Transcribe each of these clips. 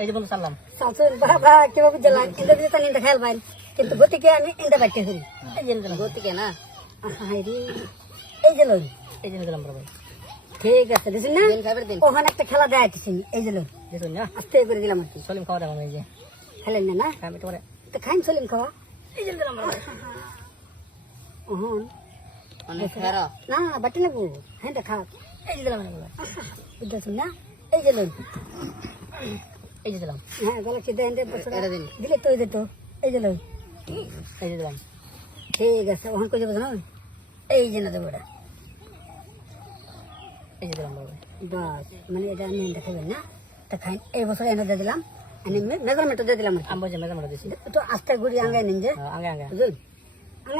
এই যে বন্ধু সালাম শাশুন বাবা কিভাবে জ্বালা কিন্তু দিতে নিতে খেয়াল পাইন কিন্তু গতিকে আমি ইন্দা বাইকে করি এই যে দিলাম গতিকে না হাইরি এই যে লই এই যে দিলাম ভাই ঠিক আছে দিছেন না দিন খাবার দিন ওখানে একটা খেলা দেখাইতেছেন এই যে লই দেখুন না আস্তে করে দিলাম আর কি সলিম খাওয়া দাও এই যে খেলেন না না আমি তোমার তো খাইন সলিম খাওয়া এই যে দিলাম ভাই ওহন অনেক ফেরা না বাটি লাগবো হ্যাঁ দেখা এই যে দিলাম ভাই বুঝতেছেন না এই যে লই এই যে দিলাম হ্যাঁ গলা চিদা এনে এটা দিন দিলে তো দিত এই যে লই এই যে দিলাম ঠিক আছে ওখান কই যাবো না এই যে না দেবো এটা এই যে দিলাম ভাই বাস মানে এটা আমি দেখাবেন না তা খাই এই বছর এনে দিয়ে দিলাম আমি মেজারমেন্ট দিয়ে দিলাম আমি বলছি মেজার মধ্যে দিছি তো আস্তে গুড়ি আঙ্গাই নিন যে আগে আগে বুঝুন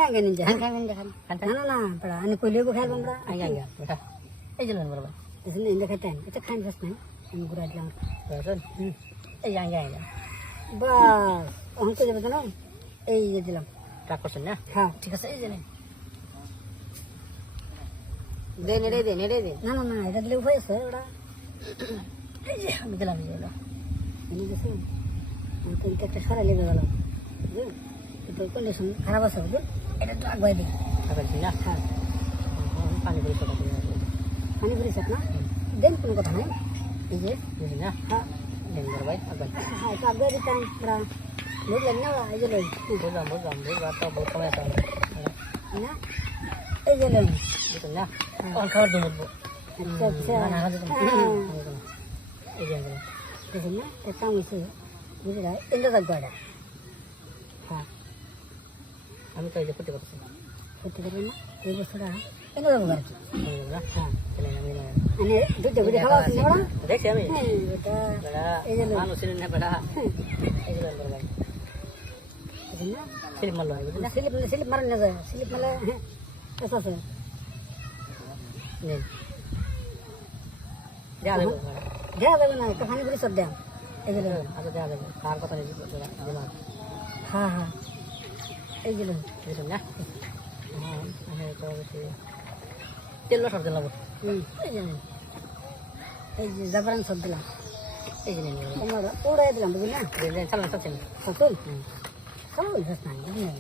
আঙ্গাই নিন যে খান খান দেখান খান না না পড়া আমি কইলে গো খাইব আমরা আগে আগে বেটা এই যে দিলাম ভাই দেখুন ইন্দা খাইতেন এটা খাইন ফাস নাই আমি গুড়া দিলাম শুন এই আগে আগে বাস ওখান কই যাবো না এই যে দিলাম রাগ করছেন না হ্যাঁ ঠিক আছে এই যে নিন না না না এটা দিলে উপায় আছে ওটা এই যে আমি দিলাম এই যে হলো। এনে গেছে তো একটা সরা লেগে গেল বুঝুন তো কন্ডিশন খারাপ আছে বুঝুন এটা তো আগুয়াই দিই খাবেন না হ্যাঁ পানি করে সোটা দিয়ে পানি পরিষ্কার না দেন কোনো কথা নাই এই যে বুঝলি না হ্যাঁ দেন ভাই আগে হ্যাঁ তো আগুয়াই দিতাম ওরা বুঝলেন না ওরা এই যে লই বুঝলাম বুঝলাম তো বহুত সময় আছে না এই যে লই বুঝলেন না অন খাবার দিয়ে বলবো আচ্ছা আচ্ছা না না এই যে দেখুন না একটা কাম হয়েছে বুঝে যায় এনটা থাকবো এটা হ্যাঁ আমি তো এই যে করতে পারছি করতে পারবেন না এই বছরটা এনে যাবো আর কি না হ্যাঁ চলে আমি না মানে দুটো বুঝে খাওয়া আছে না ওরা দেখছি আমি হ্যাঁ এটা বেড়া এই যে লই মানুষ ছিলেন না বেড়া এই যে ভাই দেখুন না সিলিপ মারলো বুঝলি না স্লিপ মারেন না যায় স্লিপ মারলে হ্যাঁ এসে আছে নেই দেওয়া দেবো দেওয়া যাবে না একটা পানি পরিষ্কার দেন এই যে লই আচ্ছা দেওয়া দেবো কার কথা নেই দিলাম হ্যাঁ হ্যাঁ এই যে লই বুঝলেন না হ্যাঁ আমি তো তেল সব দিলাম এই যে নিন। এই যে জাফরান সব দিলাম এই যে নিন তোমার ওড়াই দিলাম বুঝলি না চালান সব চিনি সকল সকল ঘাস নাই বুঝলি না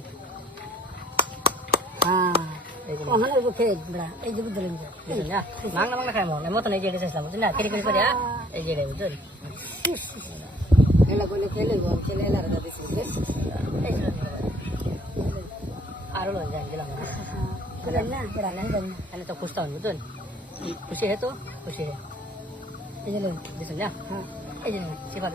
হ্যাঁ এই যে ওখানে খেয়ে বেড়া এই যে বুঝলেন যে বুঝলেন না মাংলা মাংলা খাই মনে মতো এই যে এসেছিলাম বুঝলি না কেটে কেটে করে এই যে বুঝলেন এলা কইলে খেলে গো খেলে এলা রাখা দিছি এই যে আরো লোক যাই দিলাম করেন না বেড়া নাই জানি আমি তো খুশতা হন বুঝলেন খুশি হে তো খুশি হে এই যে লই বুঝলেন না হ্যাঁ এই যে সিফা